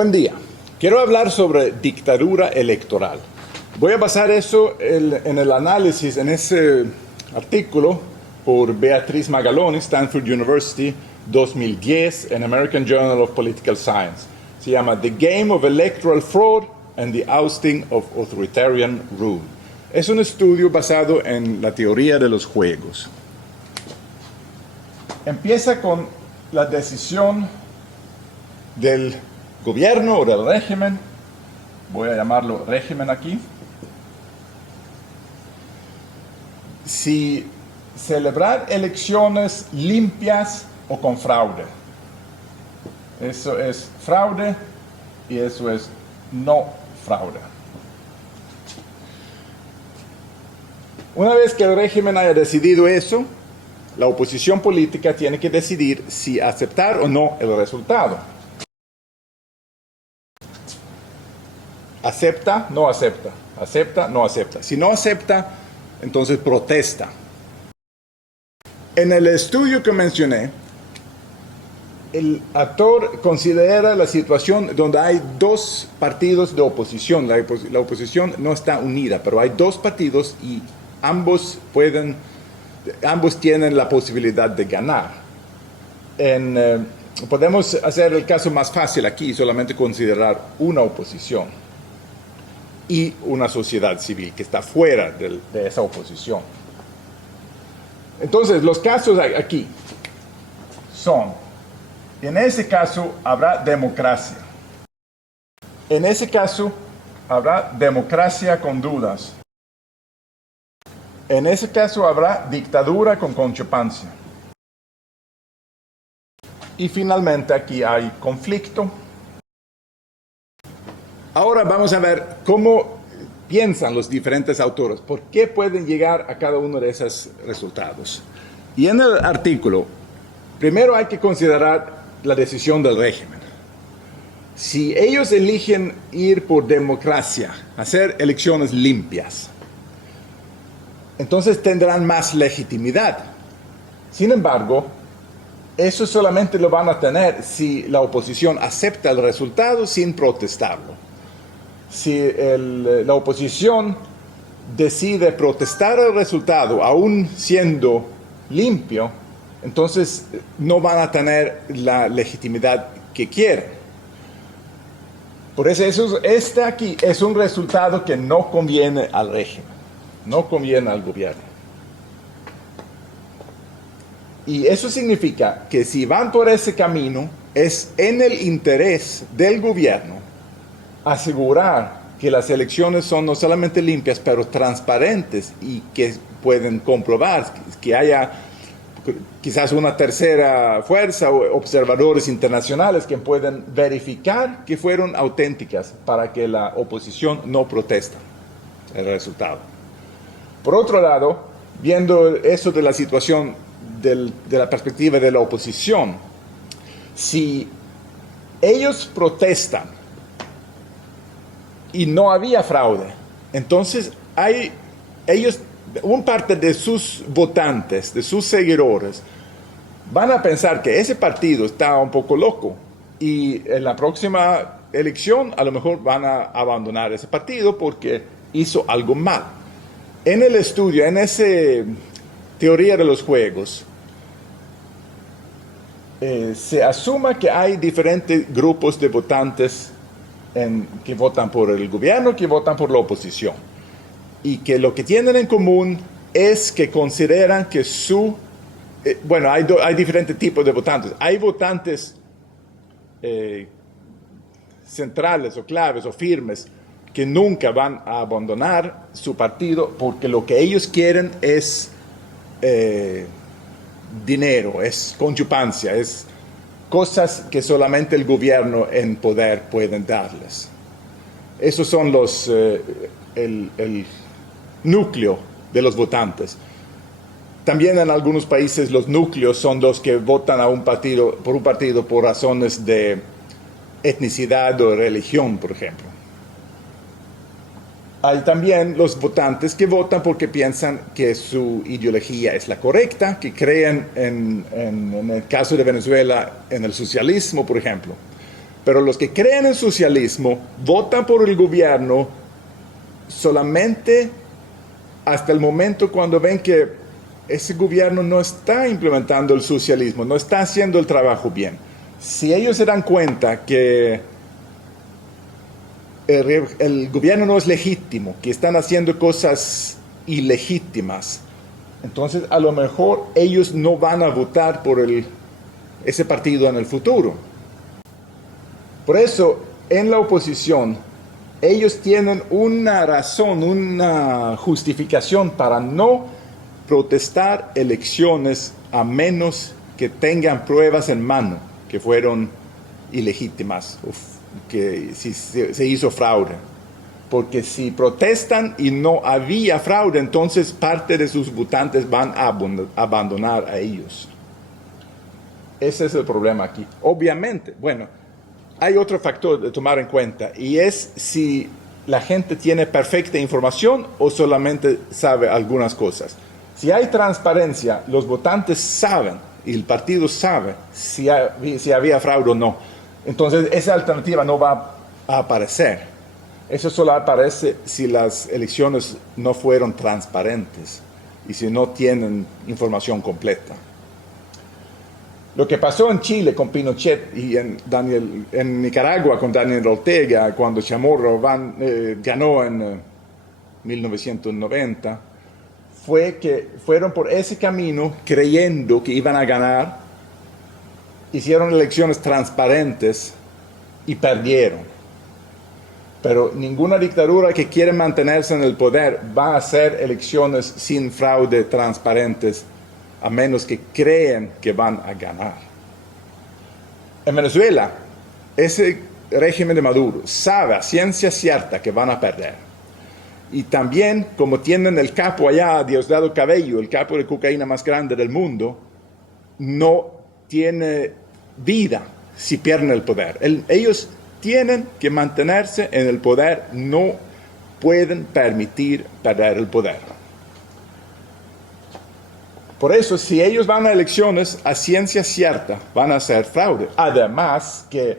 Buen día. Quiero hablar sobre dictadura electoral. Voy a basar eso en el análisis, en ese artículo por Beatriz Magaloni, Stanford University, 2010, en American Journal of Political Science. Se llama The Game of Electoral Fraud and the Ousting of Authoritarian Rule. Es un estudio basado en la teoría de los juegos. Empieza con la decisión del gobierno o del régimen, voy a llamarlo régimen aquí, si celebrar elecciones limpias o con fraude. Eso es fraude y eso es no fraude. Una vez que el régimen haya decidido eso, la oposición política tiene que decidir si aceptar o no el resultado. Acepta, no acepta. Acepta, no acepta. Si no acepta, entonces protesta. En el estudio que mencioné, el autor considera la situación donde hay dos partidos de oposición. La oposición no está unida, pero hay dos partidos y ambos tienen la posibilidad de ganar. Podemos hacer el caso más fácil aquí, solamente considerar una oposición y una sociedad civil que está fuera de esa oposición. Entonces, los casos aquí son, en ese caso habrá democracia. En ese caso habrá democracia con dudas. En ese caso habrá dictadura con conchupancia. Y finalmente aquí hay conflicto. Ahora vamos a ver cómo piensan los diferentes autores, por qué pueden llegar a cada uno de esos resultados. Y en el artículo, primero hay que considerar la decisión del régimen. Si ellos eligen ir por democracia, hacer elecciones limpias, entonces tendrán más legitimidad. Sin embargo, eso solamente lo van a tener si la oposición acepta el resultado sin protestarlo. Si la oposición decide protestar el resultado, aún siendo limpio, entonces no van a tener la legitimidad que quieren. Por eso este aquí es un resultado que no conviene al régimen, no conviene al gobierno. Y eso significa que si van por ese camino, es en el interés del gobierno asegurar que las elecciones son no solamente limpias, pero transparentes y que pueden comprobar que haya quizás una tercera fuerza o observadores internacionales que pueden verificar que fueron auténticas para que la oposición no proteste el resultado. Por otro lado, viendo eso de la situación de la perspectiva de la oposición, si ellos protestan y no había fraude, entonces una parte de sus votantes, de sus seguidores, van a pensar que ese partido está un poco loco y en la próxima elección a lo mejor van a abandonar ese partido porque hizo algo mal. En el estudio, en esa teoría de los juegos, se asume que hay diferentes grupos de votantes que votan por el gobierno, que votan por la oposición. Y que lo que tienen en común es que consideran que hay diferentes tipos de votantes. Hay votantes centrales o claves o firmes que nunca van a abandonar su partido porque lo que ellos quieren es dinero, es conchupancia, es cosas que solamente el gobierno en poder pueden darles. Esos son el núcleo de los votantes. También en algunos países los núcleos son los que votan por un partido por razones de etnicidad o religión, por ejemplo. Hay también los votantes que votan porque piensan que su ideología es la correcta, que creen en el caso de Venezuela en el socialismo, por ejemplo. Pero los que creen en socialismo votan por el gobierno solamente hasta el momento cuando ven que ese gobierno no está implementando el socialismo, no está haciendo el trabajo bien. Si ellos se dan cuenta que el gobierno no es legítimo, que están haciendo cosas ilegítimas, entonces a lo mejor ellos no van a votar por ese partido en el futuro. Por eso, en la oposición, ellos tienen una razón, una justificación para no protestar elecciones a menos que tengan pruebas en mano que fueron ilegítimas, que si se hizo fraude. Porque si protestan y no había fraude, entonces parte de sus votantes van a abandonar a ellos. Ese es el problema aquí. Obviamente, bueno, hay otro factor de tomar en cuenta y es si la gente tiene perfecta información o solamente sabe algunas cosas. Si hay transparencia, los votantes saben y el partido sabe si había fraude o no. Entonces esa alternativa no va a aparecer. Eso solo aparece si las elecciones no fueron transparentes y si no tienen información completa. Lo que pasó en Chile con Pinochet y en Nicaragua con Daniel Ortega cuando Chamorro ganó en 1990 fue que fueron por ese camino creyendo que iban a ganar, hicieron elecciones transparentes y perdieron. Pero ninguna dictadura que quiere mantenerse en el poder va a hacer elecciones sin fraude transparentes, a menos que creen que van a ganar. En Venezuela, ese régimen de Maduro sabe a ciencia cierta que van a perder. Y también, como tienen el capo allá, Diosdado Cabello, el capo de cocaína más grande del mundo, no tiene vida si pierden el poder. Ellos tienen que mantenerse en el poder, no pueden permitir perder el poder. Por eso, si ellos van a elecciones, a ciencia cierta van a hacer fraude. Además, que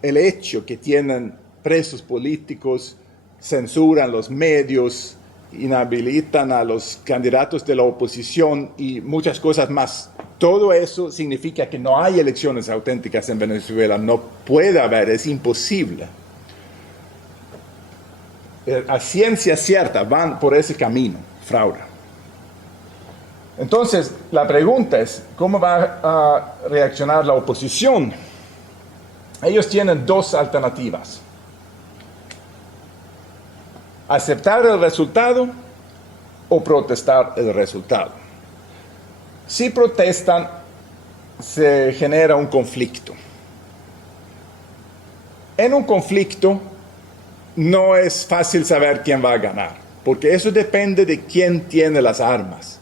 el hecho que tienen presos políticos, censuran los medios, inhabilitan a los candidatos de la oposición y muchas cosas más. Todo eso significa que no hay elecciones auténticas en Venezuela, no puede haber, es imposible. A ciencia cierta van por ese camino, fraude. Entonces, la pregunta es, ¿cómo va a reaccionar la oposición? Ellos tienen dos alternativas. Aceptar el resultado o protestar el resultado. Si protestan, se genera un conflicto. En un conflicto no es fácil saber quién va a ganar, porque eso depende de quién tiene las armas.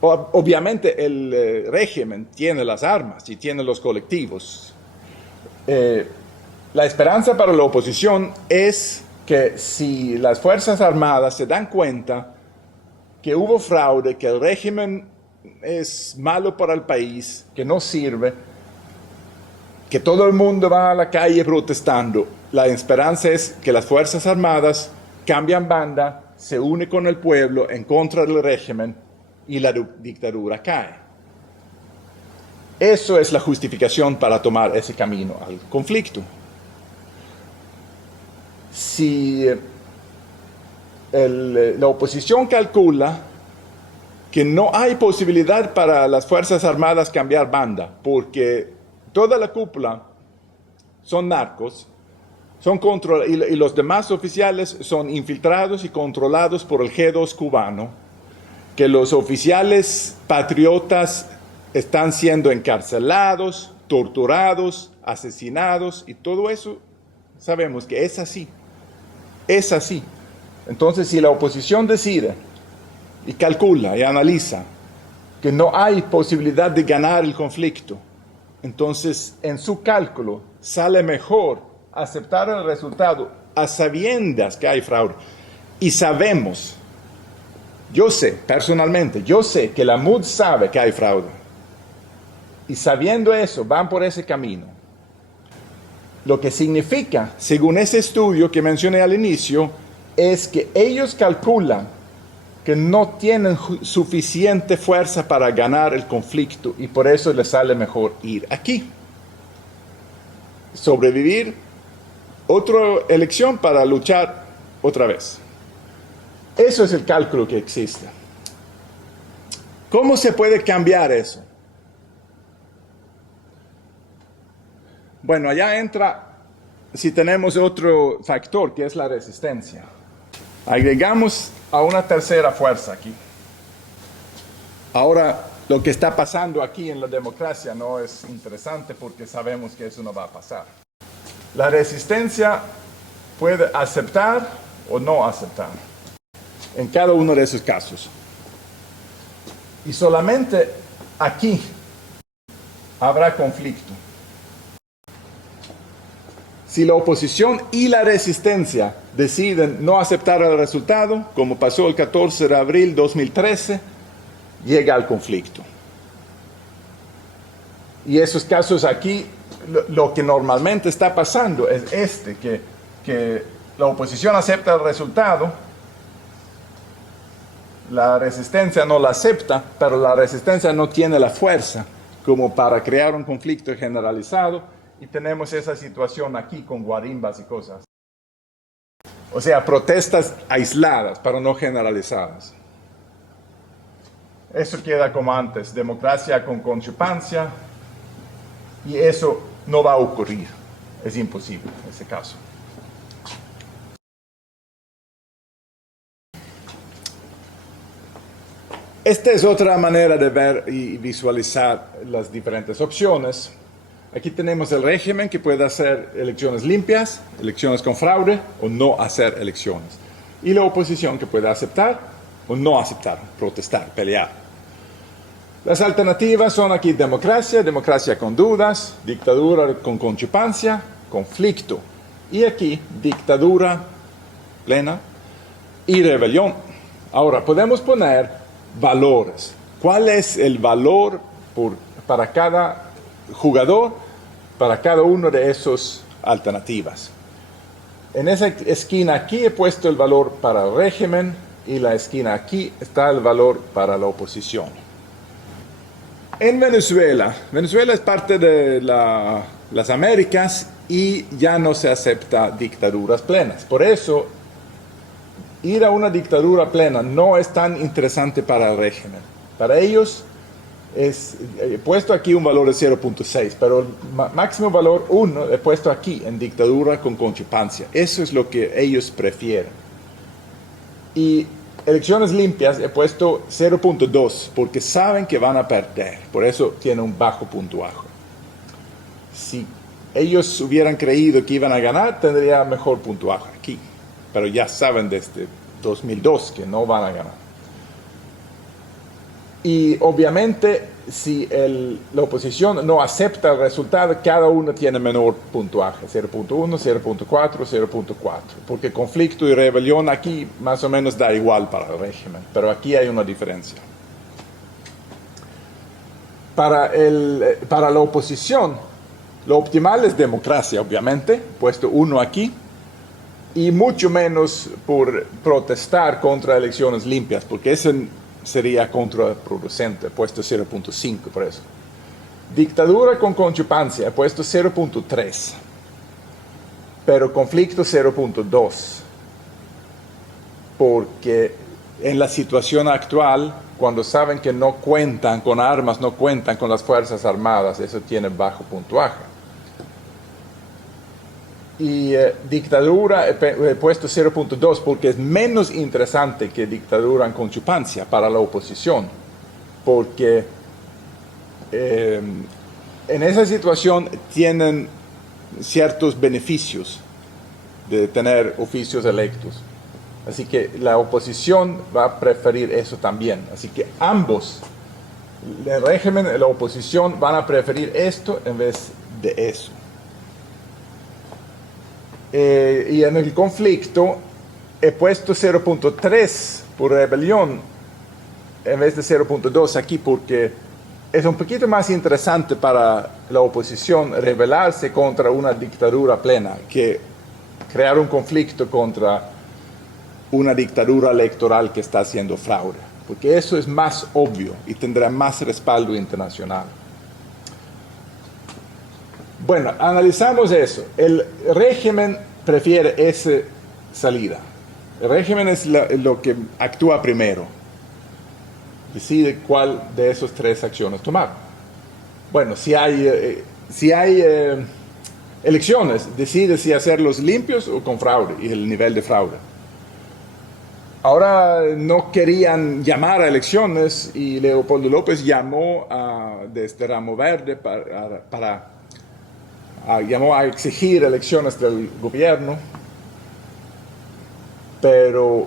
Obviamente el régimen tiene las armas y tiene los colectivos. La esperanza para la oposición es que si las Fuerzas Armadas se dan cuenta que hubo fraude, que el régimen es malo para el país, que no sirve, que todo el mundo va a la calle protestando, la esperanza es que las Fuerzas Armadas cambian banda, se unen con el pueblo en contra del régimen y la dictadura cae. Eso es la justificación para tomar ese camino al conflicto. Si la oposición calcula que no hay posibilidad para las Fuerzas Armadas cambiar banda, porque toda la cúpula son narcos, y los demás oficiales son infiltrados y controlados por el G2 cubano, que los oficiales patriotas están siendo encarcelados, torturados, asesinados, y todo eso sabemos que es así. Es así. Entonces, si la oposición decide y calcula y analiza que no hay posibilidad de ganar el conflicto, entonces en su cálculo sale mejor aceptar el resultado a sabiendas que hay fraude. Y sabemos, yo sé personalmente, que la MUD sabe que hay fraude. Y sabiendo eso, van por ese camino. Lo que significa, según ese estudio que mencioné al inicio, es que ellos calculan que no tienen suficiente fuerza para ganar el conflicto y por eso les sale mejor ir aquí. Sobrevivir, otra elección para luchar otra vez. Eso es el cálculo que existe. ¿Cómo se puede cambiar eso? Bueno, allá entra, si tenemos otro factor, que es la resistencia. Agregamos a una tercera fuerza aquí. Ahora, lo que está pasando aquí en la democracia no es interesante porque sabemos que eso no va a pasar. La resistencia puede aceptar o no aceptar en cada uno de esos casos. Y solamente aquí habrá conflicto. Si la oposición y la resistencia deciden no aceptar el resultado, como pasó el 14 de abril de 2013, llega al conflicto. Y esos casos aquí, lo que normalmente está pasando es que la oposición acepta el resultado, la resistencia no la acepta, pero la resistencia no tiene la fuerza como para crear un conflicto generalizado. Y tenemos esa situación aquí con guarimbas y cosas. O sea, protestas aisladas, pero no generalizadas. Eso queda como antes, democracia con conchupancia, y eso no va a ocurrir. Es imposible en ese caso. Esta es otra manera de ver y visualizar las diferentes opciones. Aquí tenemos el régimen que puede hacer elecciones limpias, elecciones con fraude o no hacer elecciones. Y la oposición que puede aceptar o no aceptar, protestar, pelear. Las alternativas son aquí democracia, democracia con dudas, dictadura con conchupancia, conflicto. Y aquí dictadura plena y rebelión. Ahora, podemos poner valores. ¿Cuál es el valor para cada jugador? Para cada uno de esas alternativas. En esa esquina aquí he puesto el valor para el régimen y la esquina aquí está el valor para la oposición. En Venezuela es parte de las Américas y ya no se acepta dictaduras plenas. Por eso, ir a una dictadura plena no es tan interesante para el régimen. Para ellos, he puesto aquí un valor de 0.6, pero el máximo valor 1 he puesto aquí en dictadura con conchupancia. Eso es lo que ellos prefieren. Y elecciones limpias he puesto 0.2 porque saben que van a perder. Por eso tiene un bajo puntuaje. Si ellos hubieran creído que iban a ganar, tendría mejor puntuaje aquí. Pero ya saben desde 2002 que no van a ganar. Y obviamente, si la oposición no acepta el resultado, cada uno tiene menor puntuaje, 0.1, 0.4, 0.4. Porque conflicto y rebelión aquí más o menos da igual para el régimen, pero aquí hay una diferencia. Para la oposición, lo optimal es democracia, obviamente, puesto 1 aquí, y mucho menos por protestar contra elecciones limpias, porque ese sería contraproducente, he puesto 0.5 por eso. Dictadura con conchupancia, he puesto 0.3, pero conflicto 0.2, porque en la situación actual, cuando saben que no cuentan con armas, no cuentan con las Fuerzas Armadas, eso tiene bajo puntuaje. Y dictadura he puesto 0.2 porque es menos interesante que dictadura en conchupancia para la oposición, porque en esa situación tienen ciertos beneficios de tener oficios electos. Así que la oposición va a preferir eso también. Así que ambos, el régimen y la oposición, van a preferir esto en vez de eso. Y en el conflicto he puesto 0.3 por rebelión en vez de 0.2 aquí porque es un poquito más interesante para la oposición rebelarse contra una dictadura plena que crear un conflicto contra una dictadura electoral que está haciendo fraude, porque eso es más obvio y tendrá más respaldo internacional. Bueno, analizamos eso. El régimen prefiere esa salida. El régimen es lo que actúa primero. Decide cuál de esas tres acciones tomar. Bueno, si hay elecciones, decide si hacerlos limpios o con fraude y el nivel de fraude. Ahora no querían llamar a elecciones y Leopoldo López llamó desde Ramo Verde llamó a exigir elecciones del gobierno, pero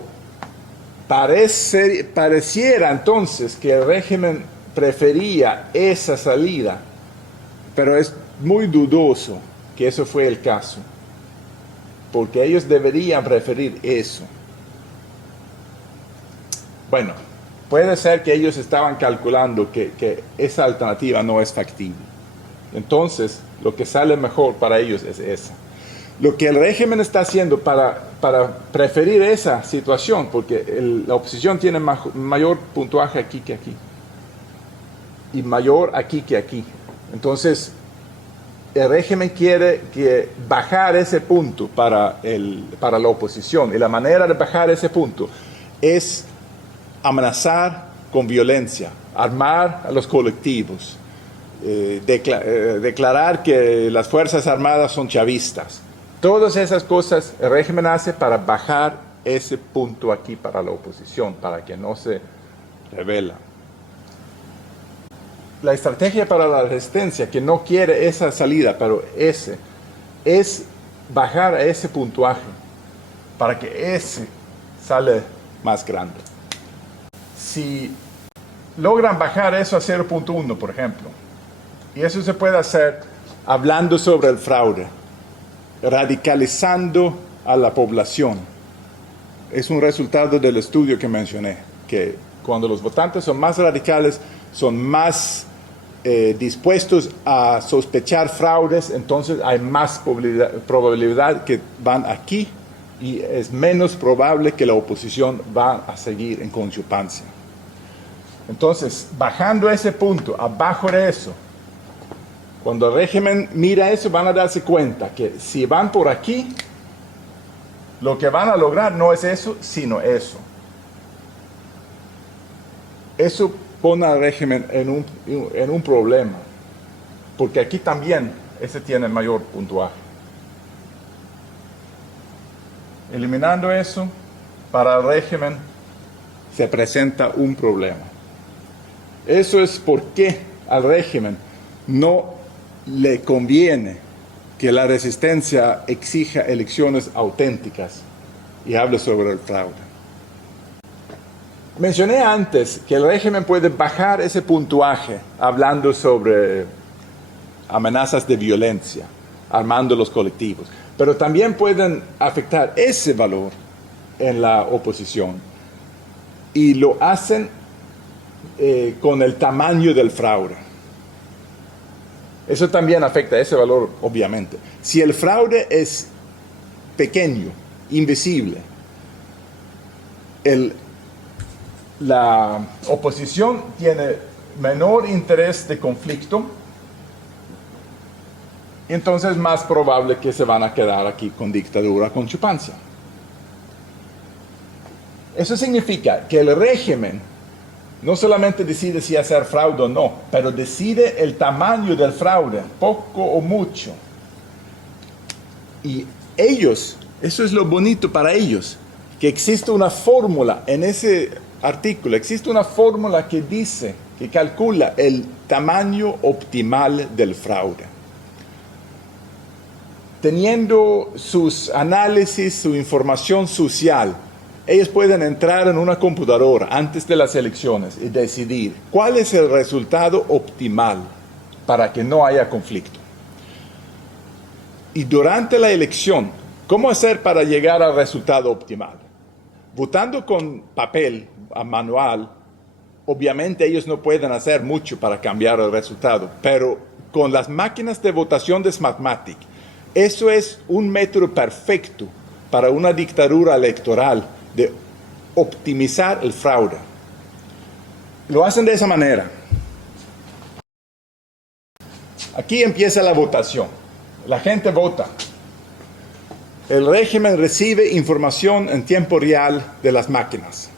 pareciera entonces que el régimen prefería esa salida, pero es muy dudoso que eso fue el caso, porque ellos deberían preferir eso. Bueno, puede ser que ellos estaban calculando que esa alternativa no es factible. Entonces, lo que sale mejor para ellos es esa. Lo que el régimen está haciendo para preferir esa situación, porque la oposición tiene mayor puntuaje aquí que aquí, y mayor aquí que aquí. Entonces, el régimen quiere bajar ese punto para la oposición, y la manera de bajar ese punto es amenazar con violencia, armar a los colectivos, declarar que las Fuerzas Armadas son chavistas. Todas esas cosas el régimen hace para bajar ese punto aquí para la oposición, para que no se rebela. La estrategia para la resistencia, que no quiere esa salida, pero es bajar a ese puntuaje, para que ese sale más grande. Si logran bajar eso a 0.1, por ejemplo, y eso se puede hacer hablando sobre el fraude, radicalizando a la población. Es un resultado del estudio que mencioné, que cuando los votantes son más radicales, son más dispuestos a sospechar fraudes, entonces hay más probabilidad que van aquí y es menos probable que la oposición va a seguir en conchupancia. Entonces, bajando ese punto, abajo de eso, cuando el régimen mira eso, van a darse cuenta que si van por aquí, lo que van a lograr no es eso, sino eso. Eso pone al régimen en un problema, porque aquí también ese tiene mayor puntuaje. Eliminando eso, para el régimen se presenta un problema. Eso es por qué al régimen no le conviene que la resistencia exija elecciones auténticas y hable sobre el fraude. Mencioné antes que el régimen puede bajar ese puntuaje hablando sobre amenazas de violencia, armando los colectivos, pero también pueden afectar ese valor en la oposición y lo hacen con el tamaño del fraude. Eso también afecta ese valor, obviamente. Si el fraude es pequeño, invisible, la oposición tiene menor interés de conflicto, entonces es más probable que se van a quedar aquí con dictadura, con chupancia. Eso significa que el régimen no solamente decide si hacer fraude o no, pero decide el tamaño del fraude, poco o mucho. Y ellos, eso es lo bonito para ellos, que existe una fórmula en ese artículo, existe una fórmula que dice, que calcula el tamaño optimal del fraude. Teniendo sus análisis, su información social, ellos pueden entrar en una computadora antes de las elecciones y decidir cuál es el resultado optimal para que no haya conflicto. Y durante la elección, ¿cómo hacer para llegar al resultado optimal? Votando con papel, a manual, obviamente ellos no pueden hacer mucho para cambiar el resultado, pero con las máquinas de votación de Smartmatic, eso es un método perfecto para una dictadura electoral de optimizar el fraude. Lo hacen de esa manera. Aquí empieza la votación. La gente vota. El régimen recibe información en tiempo real de las máquinas.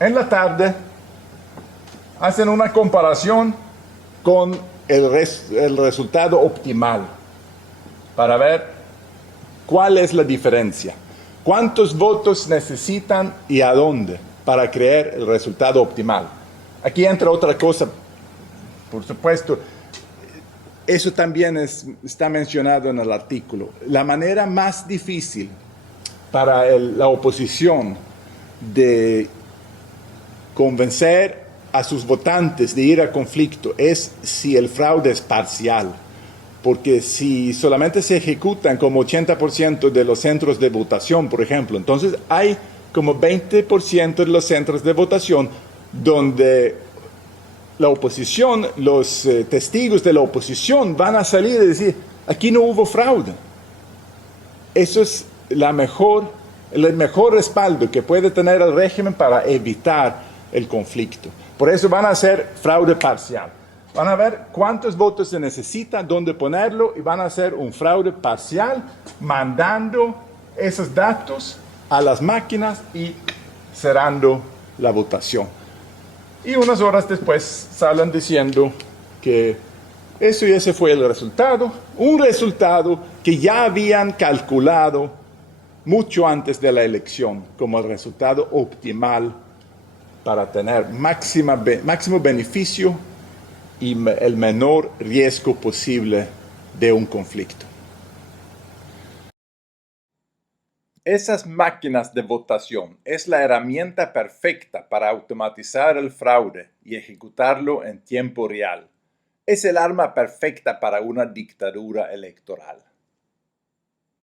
En la tarde hacen una comparación con el resultado optimal para ver cuál es la diferencia. ¿Cuántos votos necesitan y a dónde para crear el resultado optimal? Aquí entra otra cosa, por supuesto. Eso también está mencionado en el artículo. La manera más difícil para la oposición de convencer a sus votantes de ir a conflicto es si el fraude es parcial. Porque si solamente se ejecutan como 80% de los centros de votación, por ejemplo, entonces hay como 20% de los centros de votación donde la oposición, los testigos de la oposición van a salir y decir, aquí no hubo fraude. Eso es el mejor respaldo que puede tener el régimen para evitar el conflicto. Por eso van a hacer fraude parcial. Van a ver cuántos votos se necesitan, dónde ponerlo, y van a hacer un fraude parcial mandando esos datos a las máquinas y cerrando la votación. Y unas horas después salen diciendo que eso y ese fue el resultado, un resultado que ya habían calculado mucho antes de la elección como el resultado optimal para tener máximo beneficio y el menor riesgo posible de un conflicto. Esas máquinas de votación es la herramienta perfecta para automatizar el fraude y ejecutarlo en tiempo real. Es el arma perfecta para una dictadura electoral.